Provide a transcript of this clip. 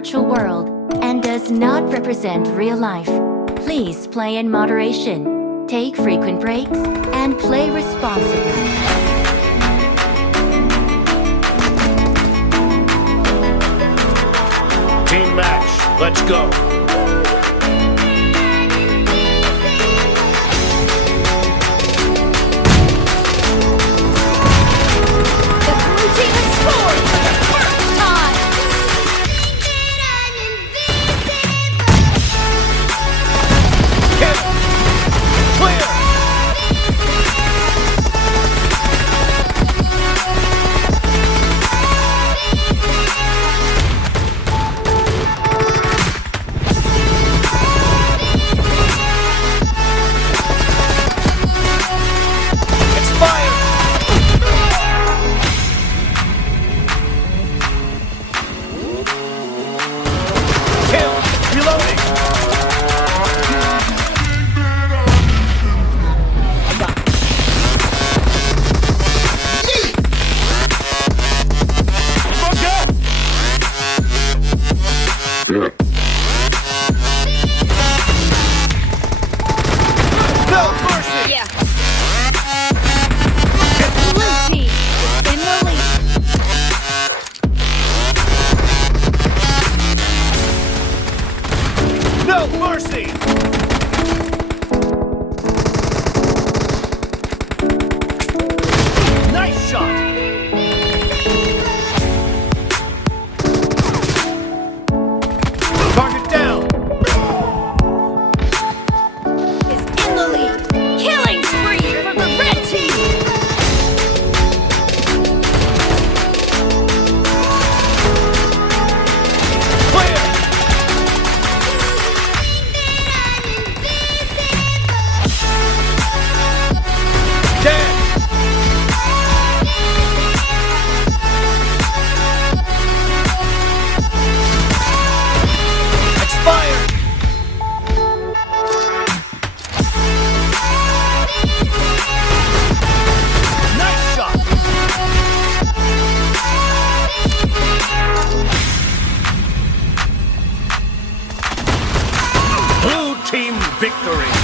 virtual world and does not represent real life. Please play in moderation, take frequent breaks, and play responsibly. Team match, let's go. The blue team has scored for the first time! Hit! Clear! No mercy! Nice shot! Target down! Is in the lead. Killing spree for the red team! Clear! Dead! Expired! Nice shot! Blue team victory!